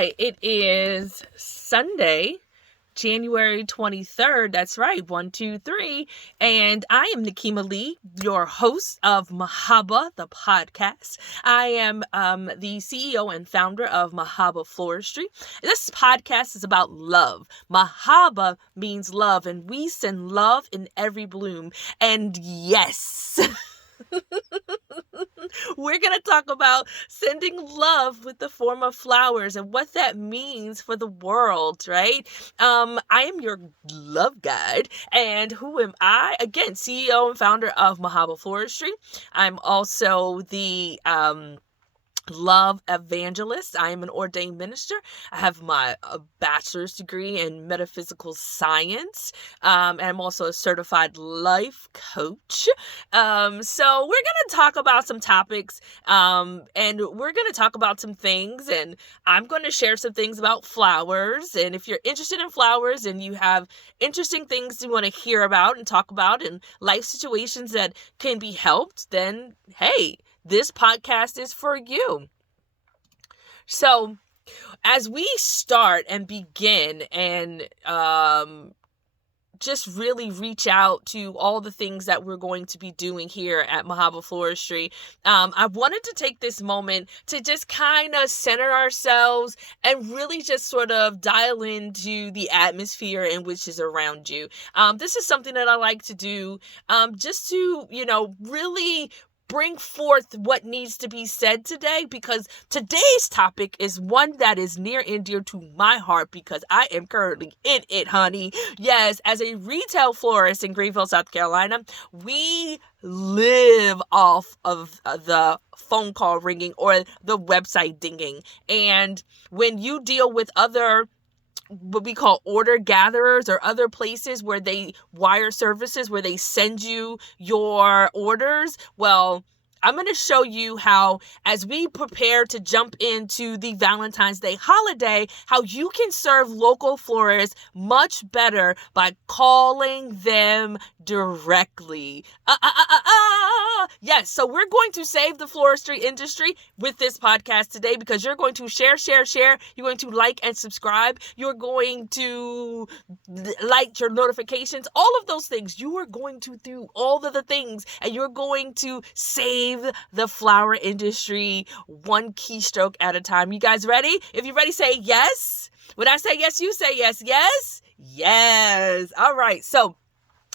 right. It is Sunday, January 23rd. That's right. 1, 2, 3. And I am Nikeema Lee, your host of Mahaba, the podcast. I am the CEO and founder of Mahaba Floristry. This podcast is about love. Mahaba means love, and we send love in every bloom. And yes, we're going to talk about sending love with the form of flowers and what that means for the world, right? I am your love guide. And who am I? Again, CEO and founder of Mahaba Floristry. I'm also the love evangelist. I am an ordained minister. I have my bachelor's degree in metaphysical science. And I'm also a certified life coach. So we're going to talk about some topics, and we're going to talk about some things, and I'm going to share some things about flowers. And if you're interested in flowers and you have interesting things you want to hear about and talk about and life situations that can be helped, then hey, this podcast is for you. So as we start and begin and just really reach out to all the things that we're going to be doing here at Mahaba Floristry, I wanted to take this moment to just kind of center ourselves and really just sort of dial into the atmosphere in which is around you. This is something that I like to do just to, really bring forth what needs to be said today, because today's topic is one that is near and dear to my heart because I am currently in it, honey. Yes, as a retail florist in Greenville, South Carolina, we live off of the phone call ringing or the website dinging. And when you deal with other what we call order gatherers or other places where they wire services, where they send you your orders, well, I'm going to show you how, as we prepare to jump into the Valentine's Day holiday, how you can serve local florists much better by calling them directly. Yes, so we're going to save the floristry industry with this podcast today, because you're going to share. You're going to like and subscribe. You're going to like your notifications, all of those things. You are going to do all of the things, and you're going to save the flower industry one keystroke at a time. You guys ready? If you're ready, say yes. When I say yes, you say yes. Yes. Yes. All right. So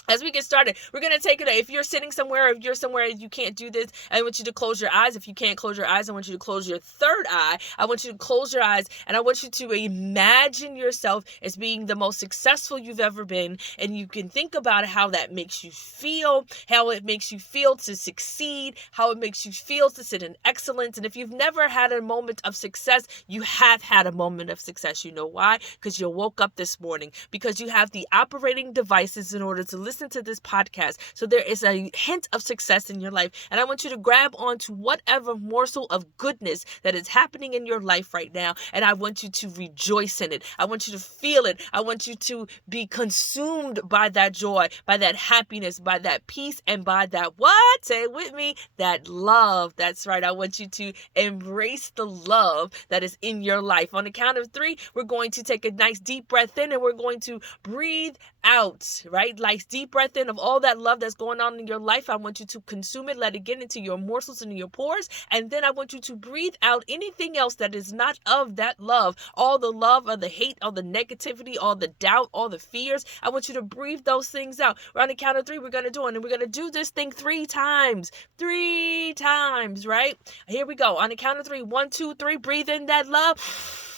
as we get started, we're going to take it. If you're sitting somewhere, if you're somewhere you can't do this, I want you to close your eyes. If you can't close your eyes, I want you to close your third eye. I want you to close your eyes, and I want you to imagine yourself as being the most successful you've ever been. And you can think about how that makes you feel, how it makes you feel to succeed, how it makes you feel to sit in excellence. And if you've never had a moment of success, you have had a moment of success. You know why? Because you woke up this morning, because you have the operating devices in order to listen to this podcast. So there is a hint of success in your life. And I want you to grab onto whatever morsel of goodness that is happening in your life right now. And I want you to rejoice in it. I want you to feel it. I want you to be consumed by that joy, by that happiness, by that peace, and by that what? Say it with me. That love. That's right. I want you to embrace the love that is in your life. On the count of 3, we're going to take a nice deep breath in, and we're going to breathe out, right? Like deep breath in of all that love that's going on in your life. I want you to consume it, let it get into your morsels and your pores. And then I want you to breathe out anything else that is not of that love. All the love or the hate, all the negativity, all the doubt, all the fears. I want you to breathe those things out. We're on the count of 3. We're going to do it. And we're going to do this thing 3 times. 3 times, right? Here we go. On the count of 3. 1, 2, 3. Breathe in that love.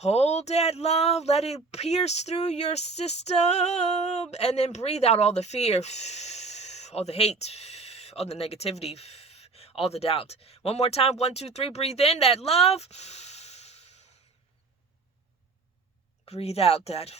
Hold that love, let it pierce through your system, and then breathe out all the fear, all the hate, all the negativity, all the doubt. One more time, 1, 2, 3, breathe in that love. Breathe out that.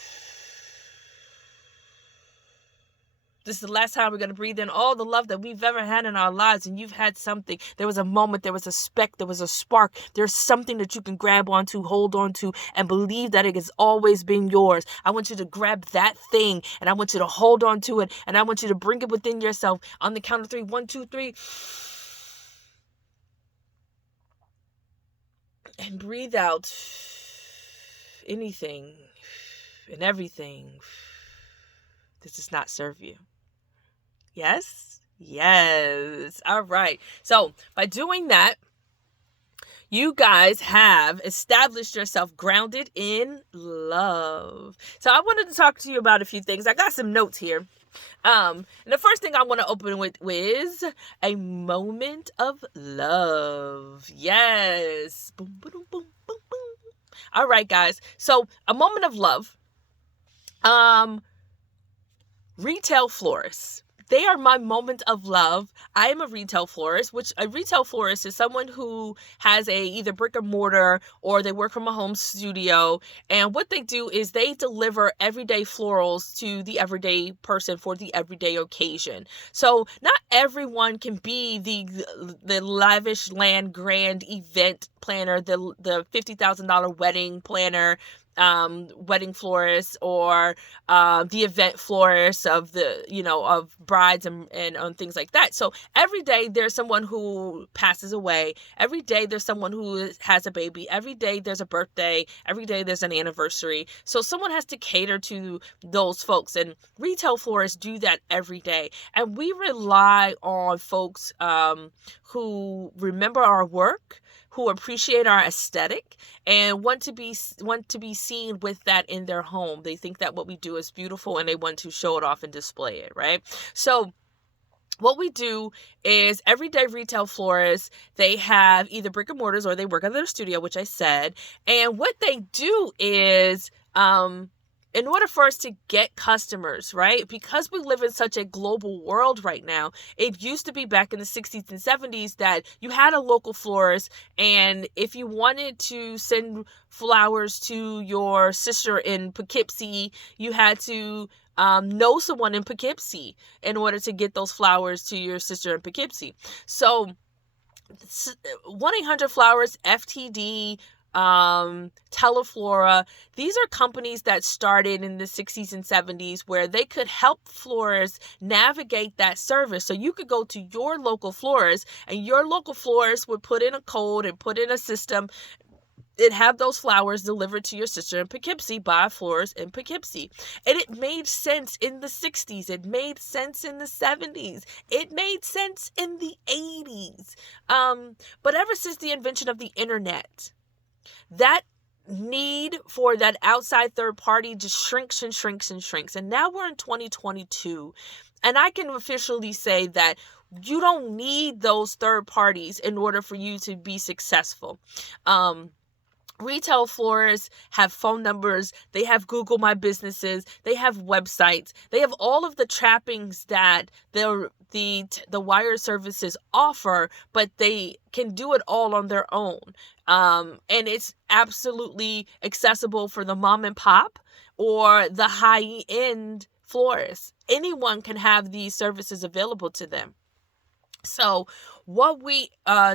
This is the last time we're going to breathe in all the love that we've ever had in our lives. And you've had something. There was a moment, there was a speck, there was a spark. There's something that you can grab onto, hold on to, and believe that it has always been yours. I want you to grab that thing, and I want you to hold on to it, and I want you to bring it within yourself. On the count of 3, 1, 2, 3. and breathe out anything and everything that does not serve you. Yes? Yes. All right. So by doing that, you guys have established yourself grounded in love. So I wanted to talk to you about a few things. I got some notes here. And the first thing I want to open with is a moment of love. Yes. Boom, boom, boom, boom, boom. All right, guys. So a moment of love. Retail florists. They are my moment of love. I am a retail florist, which a retail florist is someone who has either brick and mortar or they work from a home studio. And what they do is they deliver everyday florals to the everyday person for the everyday occasion. So not everyone can be the lavish land grand event planner, the $50,000 wedding planner, wedding florist, or the event florist of of brides and things like that. So every day there's someone who passes away. Every day there's someone who has a baby. Every day there's a birthday. Every day there's an anniversary. So someone has to cater to those folks, and retail florists do that every day. And we rely on folks who remember our work, who appreciate our aesthetic, and want to be seen with that in their home. They think that what we do is beautiful and they want to show it off and display it, right? So what we do is everyday retail florists, they have either brick and mortars or they work at their studio, which I said. And what they do is, in order for us to get customers, right? Because we live in such a global world right now, it used to be back in the 60s and 70s that you had a local florist, and if you wanted to send flowers to your sister in Poughkeepsie, you had to know someone in Poughkeepsie in order to get those flowers to your sister in Poughkeepsie. So 1-800-Flowers, FTD, Teleflora, these are companies that started in the 60s and 70s where they could help florists navigate that service. So you could go to your local florist, and your local florist would put in a code and put in a system and have those flowers delivered to your sister in Poughkeepsie by a florist in Poughkeepsie. And it made sense in the 60s. It made sense in the 70s. It made sense in the 80s. But ever since the invention of the internet, that need for that outside third party just shrinks and shrinks and shrinks. And now we're in 2022. And I can officially say that you don't need those third parties in order for you to be successful. Retail florists have phone numbers, they have Google My Businesses, they have websites, they have all of the trappings that the wire services offer, but they can do it all on their own. And it's absolutely accessible for the mom and pop or the high-end florist. Anyone can have these services available to them. So what we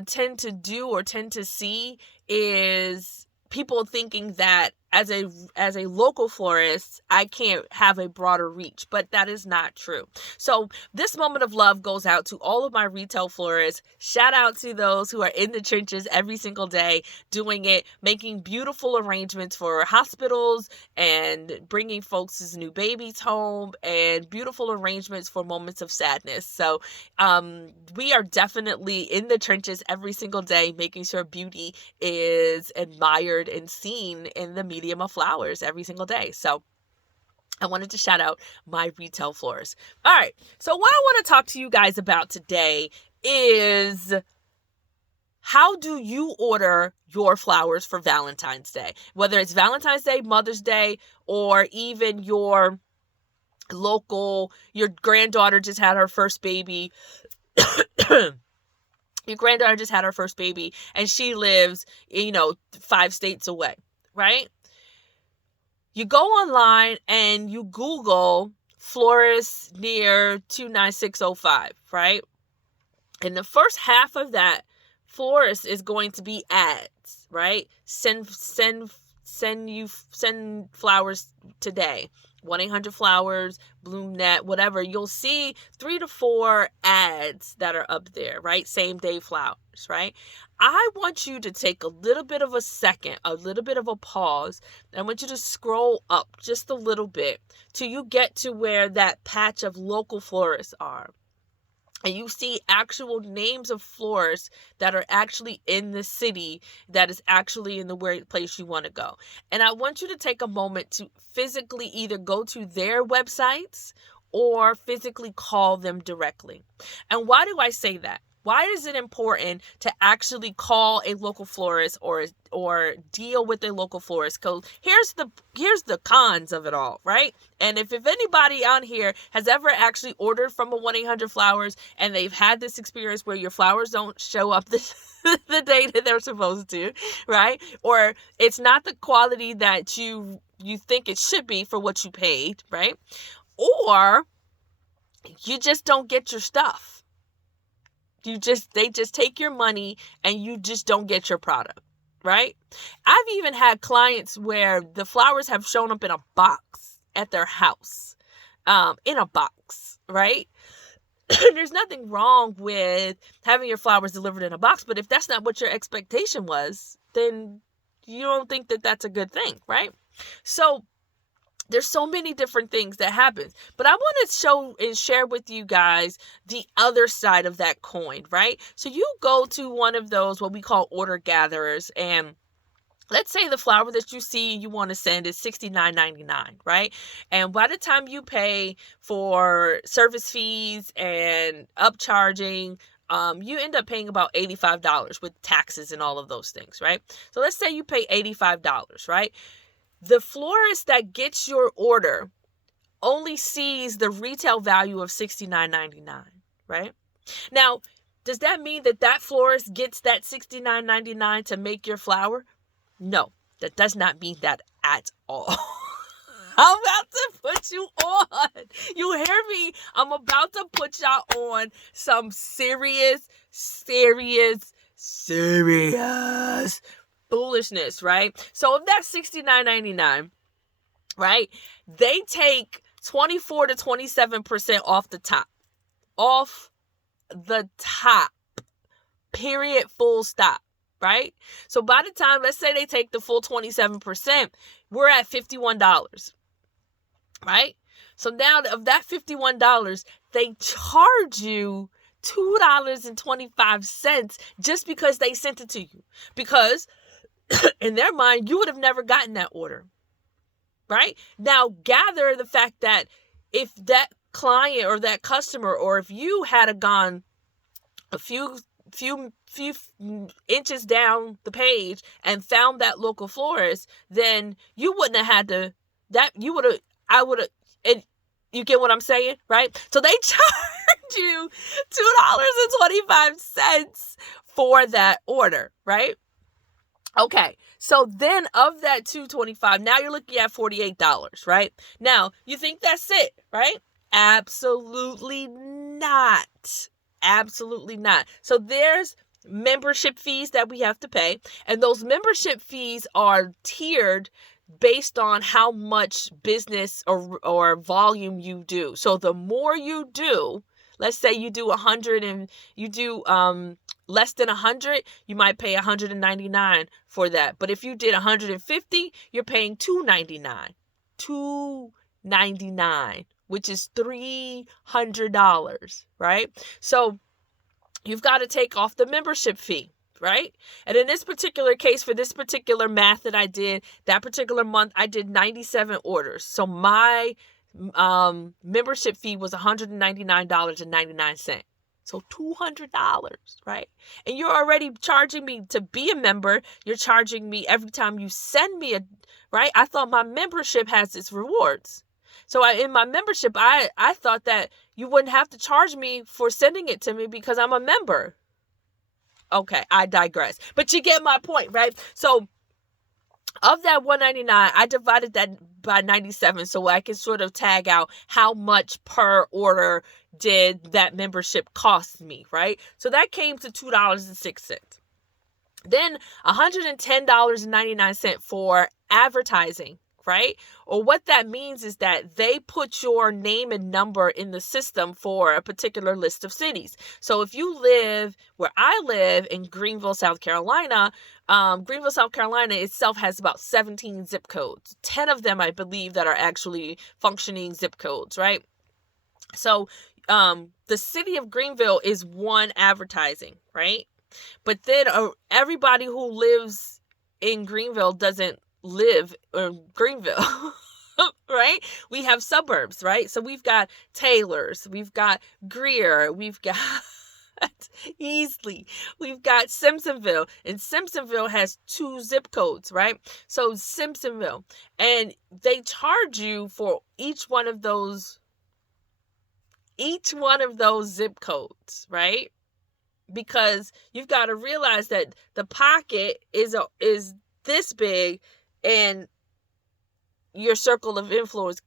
tend to do or tend to see is people thinking that as a local florist, I can't have a broader reach, but that is not true. So this moment of love goes out to all of my retail florists. Shout out to those who are in the trenches every single day, doing it, making beautiful arrangements for hospitals and bringing folks' new babies home, and beautiful arrangements for moments of sadness. So we are definitely in the trenches every single day, making sure beauty is admired and seen in the medium of flowers every single day. So I wanted to shout out my retail florists. All right. So what I want to talk to you guys about today is, how do you order your flowers for Valentine's Day? Whether it's Valentine's Day, Mother's Day, or even your granddaughter just had her first baby. Your granddaughter just had her first baby and she lives, 5 states away, right? You go online and you Google florist near 29605, right? And the first half of that florist is going to be ads, right? Send flowers today. 1-800-Flowers, BloomNet, whatever. You'll see 3 to 4 ads that are up there, right? Same day flowers, right? I want you to take a little bit of a second, a little bit of a pause. I want you to scroll up just a little bit till you get to where that patch of local florists are. And you see actual names of florists that are actually in the city, that is actually in the place you want to go. And I want you to take a moment to physically either go to their websites or physically call them directly. And why do I say that? Why is it important to actually call a local florist or deal with a local florist? Because here's the cons of it all, right? And if anybody on here has ever actually ordered from a 1-800-Flowers and they've had this experience where your flowers don't show up the day that they're supposed to, right? Or it's not the quality that you think it should be for what you paid, right? Or you just don't get your stuff. They just take your money and you just don't get your product, right? I've even had clients where the flowers have shown up in a box at their house, in a box, right? There's nothing wrong with having your flowers delivered in a box, but if that's not what your expectation was, then you don't think that that's a good thing, right? So there's so many different things that happen, but I want to show and share with you guys the other side of that coin, right? So you go to one of those, what we call order gatherers, and let's say the flower that you see you want to send is $69.99, right? And by the time you pay for service fees and upcharging, you end up paying about $85 with taxes and all of those things, right? So let's say you pay $85, right? The florist that gets your order only sees the retail value of $69.99, right? Now, does that mean that florist gets that $69.99 to make your flower? No, that does not mean that at all. I'm about to put you on. You hear me? I'm about to put y'all on some serious foolishness, right? So if that's $69.99, right, they take 24 to 27% off the top. Off the top. Period. Full stop. Right? So by the time, let's say they take the full 27%, we're at $51. Right? So now of that $51, they charge you $2.25 just because they sent it to you. Because in their mind, you would have never gotten that order, right? Now, gather the fact that if that client or that customer, or if you had gone a few inches down the page and found that local florist, then you wouldn't have had to, and you get what I'm saying, right? So they charge you $2.25 for that order, right? Okay, so then of that $2.25, now you're looking at $48, right? Now, you think that's it, right? Absolutely not. Absolutely not. So there's membership fees that we have to pay, and those membership fees are tiered based on how much business or volume you do. So the more you do, let's say you do 100 and you do less than 100, you might pay $199 for that. But if you did 150, you're paying $299. $299, which is $300, right? So you've got to take off the membership fee, right? And in this particular case, for this particular math that I did, that particular month, I did 97 orders. So my membership fee was $199.99. So $200, right? And you're already charging me to be a member. You're charging me every time you send me right? I thought my membership has its rewards. So in my membership, I thought that you wouldn't have to charge me for sending it to me because I'm a member. Okay, I digress. But you get my point, right? So of that $199, I divided that by 97 so I can sort of tag out how much per order did that membership cost me, right? So that came to $2.06. Then $110.99 for advertising right? Or what that means is that they put your name and number in the system for a particular list of cities. So if you live where I live in Greenville, South Carolina, Greenville, South Carolina itself has about 17 zip codes. 10 of them, I believe, that are actually functioning zip codes, right? So the city of Greenville is one advertising, right? But then everybody who lives in Greenville doesn't live in Greenville, right? We have suburbs, right? So we've got Taylor's, we've got Greer, we've got Easley, we've got Simpsonville, and Simpsonville has 2 zip codes, right? So Simpsonville, and they charge you for each one of those zip codes, right? Because you've got to realize that the pocket is this big, and your circle of influence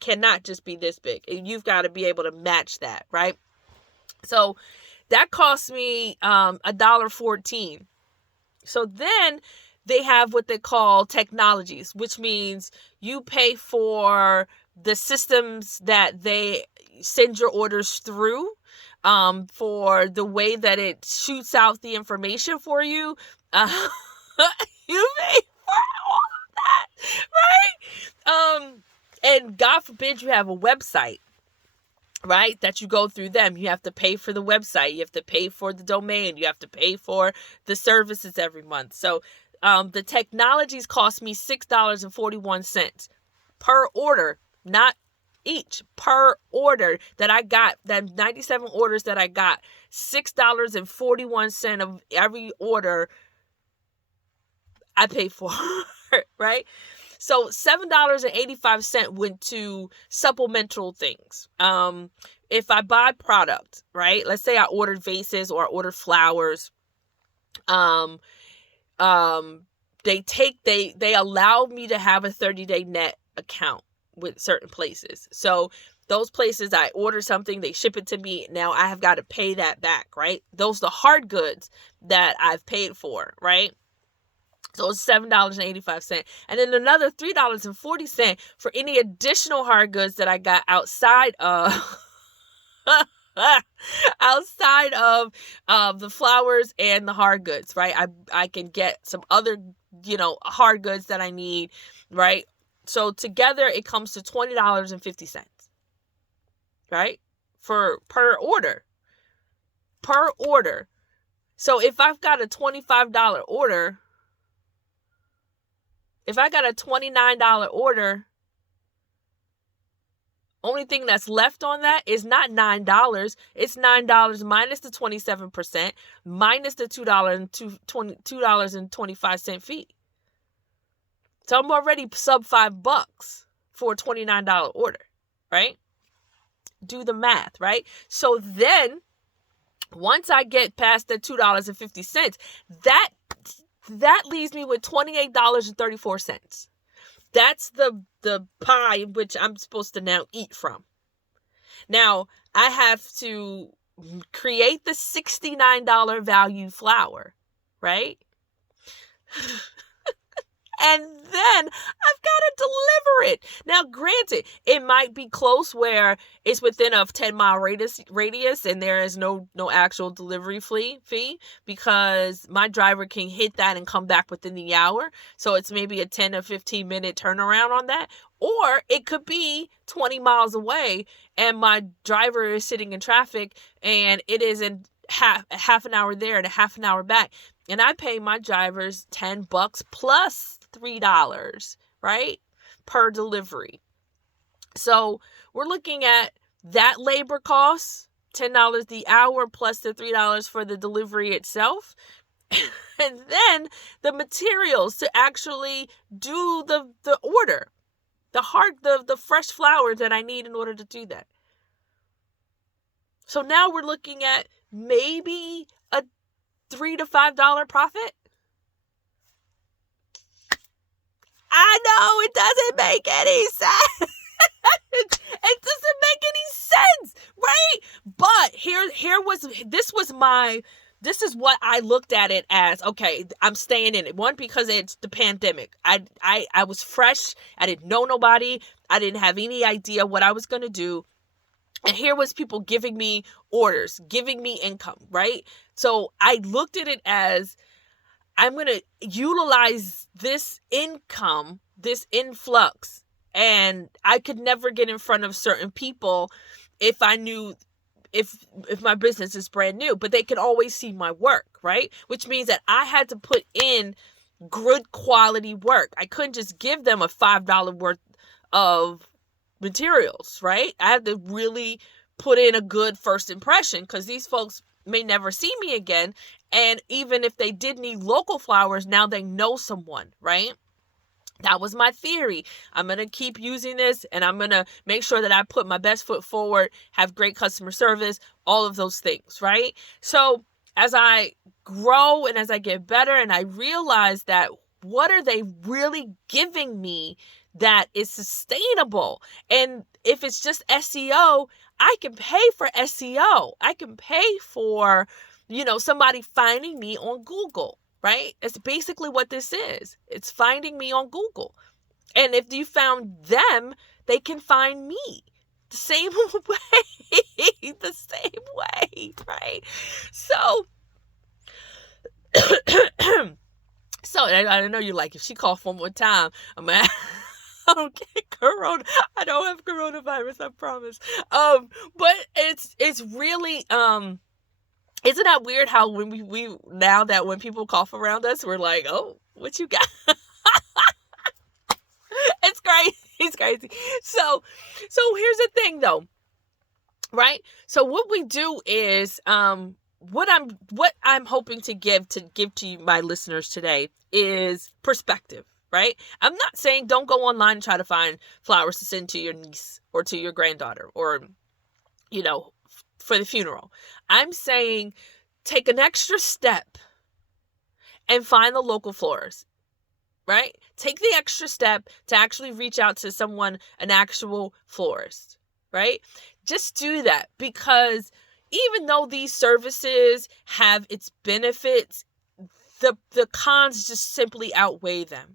cannot just be this big. You've got to be able to match that, right? So that cost me $1.14. So then they have what they call technologies, which means you pay for the systems that they send your orders through, for the way that it shoots out the information for you. You pay for all of that, right? And God forbid you have a website, right, that you go through them. You have to pay for the website. You have to pay for the domain. You have to pay for the services every month. So the technologies cost me $6.41 per order, not each, per order that I got, that 97 orders that I got, $6.41 of every order I pay for, right? So $7.85 went to supplemental things. If I buy product, right? Let's say I ordered vases or I ordered flowers. They allow me to have a 30-day net account with certain places. So those places, I order something, they ship it to me. Now I have got to pay that back, right? Those are the hard goods that I've paid for, right? So it's $7.85. And then another $3.40 for any additional hard goods that I got outside of the flowers and the hard goods, right? I can get some other, hard goods that I need, right? So together it comes to $20.50, right? Per order. So if I've got a $25 order, if I got a $29 order, only thing that's left on that is not $9. It's $9 minus the 27%, minus the $2.25 fee. So I'm already sub $5 for a $29 order, right? Do the math, right? So then once I get past the $2.50, that leaves me with $28.34. That's the pie which I'm supposed to now eat from. Now, I have to create the $69 value flower, right? And then I've got to deliver it. Now, granted, it might be close where it's within a 10-mile radius and there is no actual delivery fee because my driver can hit that and come back within the hour. So it's maybe a 10 or 15 minute turnaround on that. Or it could be 20 miles away and my driver is sitting in traffic and it is in half an hour there and a half an hour back. And I pay my drivers $10 plus $3, right, per delivery. So we're looking at that labor cost, $10 the hour plus the $3 for the delivery itself. And then the materials to actually do the order, the fresh flowers that I need in order to do that. So now we're looking at maybe a $3 to $5 profit. I know it doesn't make any sense. It doesn't make any sense, right? But this was my this is what I looked at it as. Okay, I'm staying in it. One, because it's the pandemic. I was fresh. I didn't know nobody. I didn't have any idea what I was going to do. And here was people giving me orders, giving me income, right? So I looked at it as, I'm going to utilize this income, this influx, and I could never get in front of certain people if I knew if my business is brand new, but they could always see my work, right? Which means that I had to put in good quality work. I couldn't just give them a $5 worth of materials, right? I had to really put in a good first impression, because these folks may never see me again. And even if they did need local flowers, now they know someone, right? That was my theory. I'm going to keep using this, and I'm going to make sure that I put my best foot forward, have great customer service, all of those things, right? So as I grow and as I get better, and I realize that what are they really giving me that is sustainable? And if it's just SEO, I can pay for SEO. I can pay for, somebody finding me on Google. Right? It's basically what this is. It's finding me on Google. And if you found them, they can find me. The same way. The same way, right? So, I know you're like, if she coughs one more time, I don't get corona. I don't have coronavirus, I promise. But it's really, isn't that weird how when we now that when people cough around us, we're like, oh, what you got? It's crazy. It's crazy. So here's the thing though, right? So what we do is, what I'm hoping to give to you, my listeners today, is perspective, right? I'm not saying don't go online and try to find flowers to send to your niece or to your granddaughter, or, for the funeral. I'm saying take an extra step and find the local florist, right? Take the extra step to actually reach out to someone, an actual florist, right? Just do that, because even though these services have its benefits, the cons just simply outweigh them.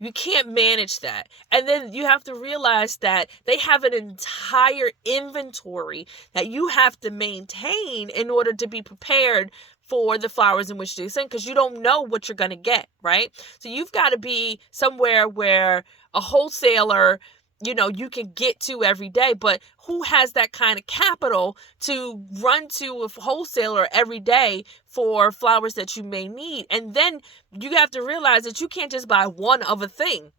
You can't manage that. And then you have to realize that they have an entire inventory that you have to maintain in order to be prepared for the flowers in which they send, because you don't know what you're going to get, right? So you've got to be somewhere where a wholesaler, you can get to every day, but who has that kind of capital to run to a wholesaler every day for flowers that you may need? And then you have to realize that you can't just buy one of a thing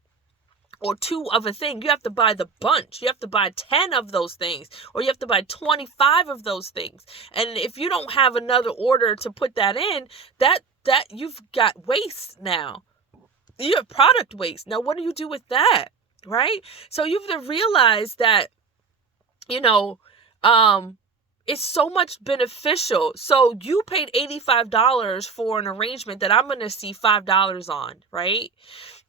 or two of a thing. You have to buy the bunch. You have to buy 10 of those things, or you have to buy 25 of those things. And if you don't have another order to put that in, that you've got waste now. You have product waste. Now, what do you do with that? Right? So you have to realize that, it's so much beneficial. So you paid $85 for an arrangement that I'm going to see $5 on, right?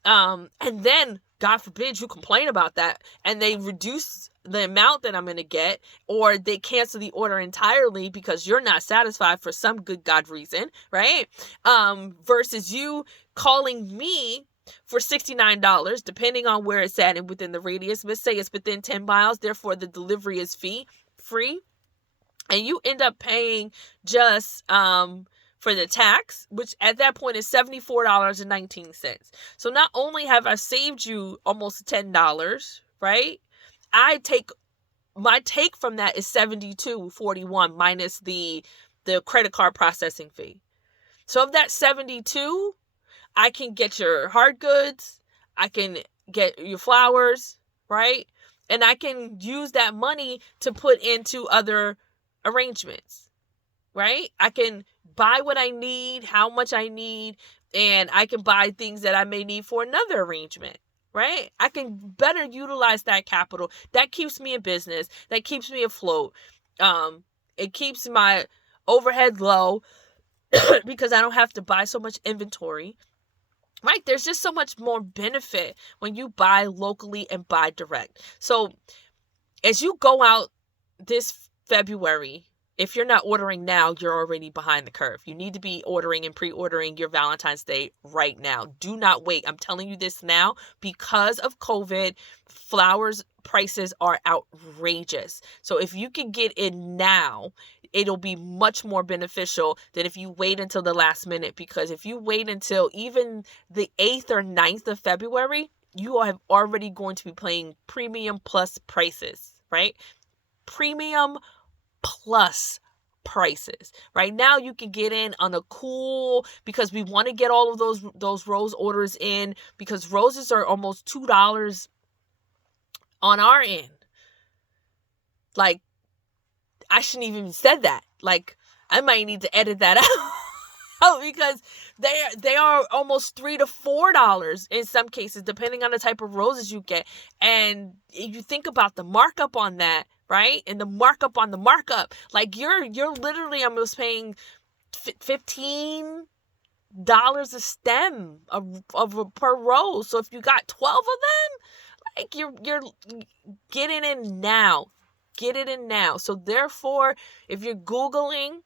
And then, God forbid, you complain about that and they reduce the amount that I'm going to get, or they cancel the order entirely because you're not satisfied for some good God reason, right? Versus you calling me for $69, depending on where it's at and within the radius. Let's say it's within 10 miles, therefore the delivery is free. And you end up paying just for the tax, which at that point is $74.19. So not only have I saved you almost $10, right? My take from that is $72.41 minus the credit card processing fee. So of that $72, I can get your hard goods, I can get your flowers, right? And I can use that money to put into other arrangements, right? I can buy what I need, how much I need, and I can buy things that I may need for another arrangement, right? I can better utilize that capital. That keeps me in business. That keeps me afloat. It keeps my overhead low because I don't have to buy so much inventory. Right? There's just so much more benefit when you buy locally and buy direct. So as you go out this February, if you're not ordering now, you're already behind the curve. You need to be ordering and pre-ordering your Valentine's Day right now. Do not wait. I'm telling you this now because of COVID. Flowers prices are outrageous. So if you can get in now, it'll be much more beneficial than if you wait until the last minute. Because if you wait until even the 8th or 9th of February, you are already going to be paying premium plus prices, right? Premium plus prices. Right now you can get in on a cool, because we want to get all of those rose orders in, because roses are almost $2 on our end. Like, I shouldn't even said that. Like, I might need to edit that out because they are almost $3 to $4 in some cases, depending on the type of roses you get. And if you think about the markup on that, right? And the markup on the markup, like you're literally almost paying $15 a stem of per rose. So if you got 12 of them, like you're getting in now. Get it in now. So therefore, if you're Googling,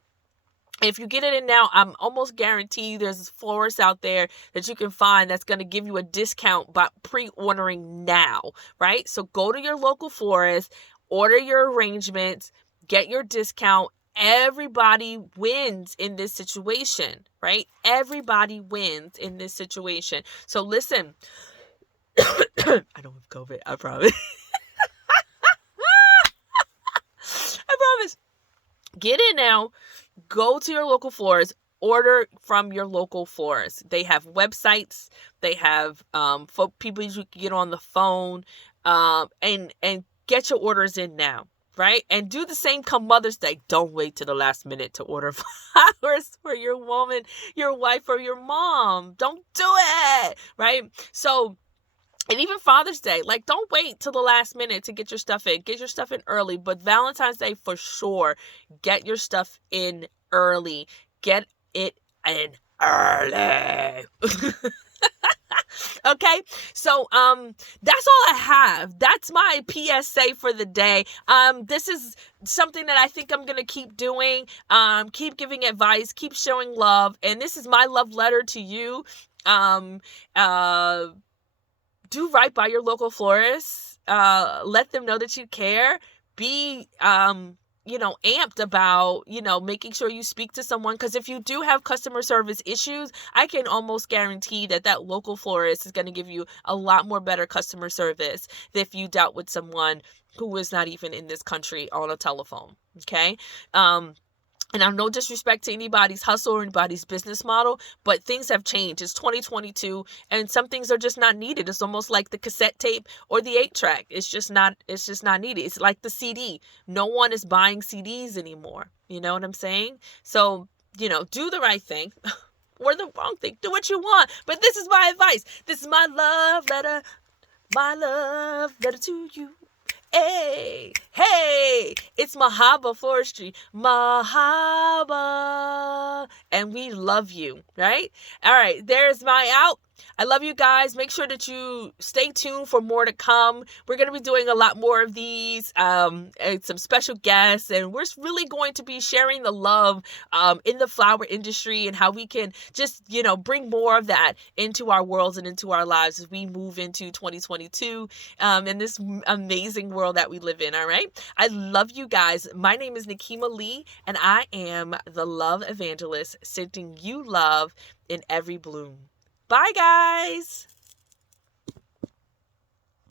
if you get it in now, I'm almost guaranteed there's florists out there that you can find that's going to give you a discount by pre-ordering now, right? So go to your local florist, order your arrangements, get your discount. Everybody wins in this situation, right? Everybody wins in this situation. So listen, I don't have COVID, I promise. I promise. Get in now. Go to your local florist. Order from your local florist. They have websites. They have people you can get on the phone, and get your orders in now, right? And do the same come Mother's Day. Don't wait to the last minute to order flowers for your woman, your wife, or your mom. Don't do it, right? So. And even Father's Day, like, don't wait till the last minute to get your stuff in. Get your stuff in early. But Valentine's Day, for sure, get your stuff in early. Get it in early. Okay, so that's all I have. That's my PSA for the day. This is something that I think I'm gonna keep doing. Keep giving advice, keep showing love, and this is my love letter to you. Do right by your local florist. Let them know that you care. Be, amped about, making sure you speak to someone. Because if you do have customer service issues, I can almost guarantee that local florist is going to give you a lot more better customer service than if you dealt with someone who is not even in this country on a telephone. Okay. And I'm no disrespect to anybody's hustle or anybody's business model, but things have changed. It's 2022 and some things are just not needed. It's almost like the cassette tape or the 8-track. It's just not needed. It's like the CD. No one is buying CDs anymore. You know what I'm saying? So, do the right thing or the wrong thing. Do what you want. But this is my advice. This is my love letter to you. Hey, it's Mahaba Floristry. Mahaba. And we love you, right? All right, there's my out. I love you guys. Make sure that you stay tuned for more to come. We're going to be doing a lot more of these, and some special guests, and we're really going to be sharing the love in the flower industry and how we can just, bring more of that into our worlds and into our lives as we move into 2022 in this amazing world that we live in, all right? I love you guys. My name is Nikeema Lee, and I am the Love Evangelist, sending you love in every bloom. Bye, guys.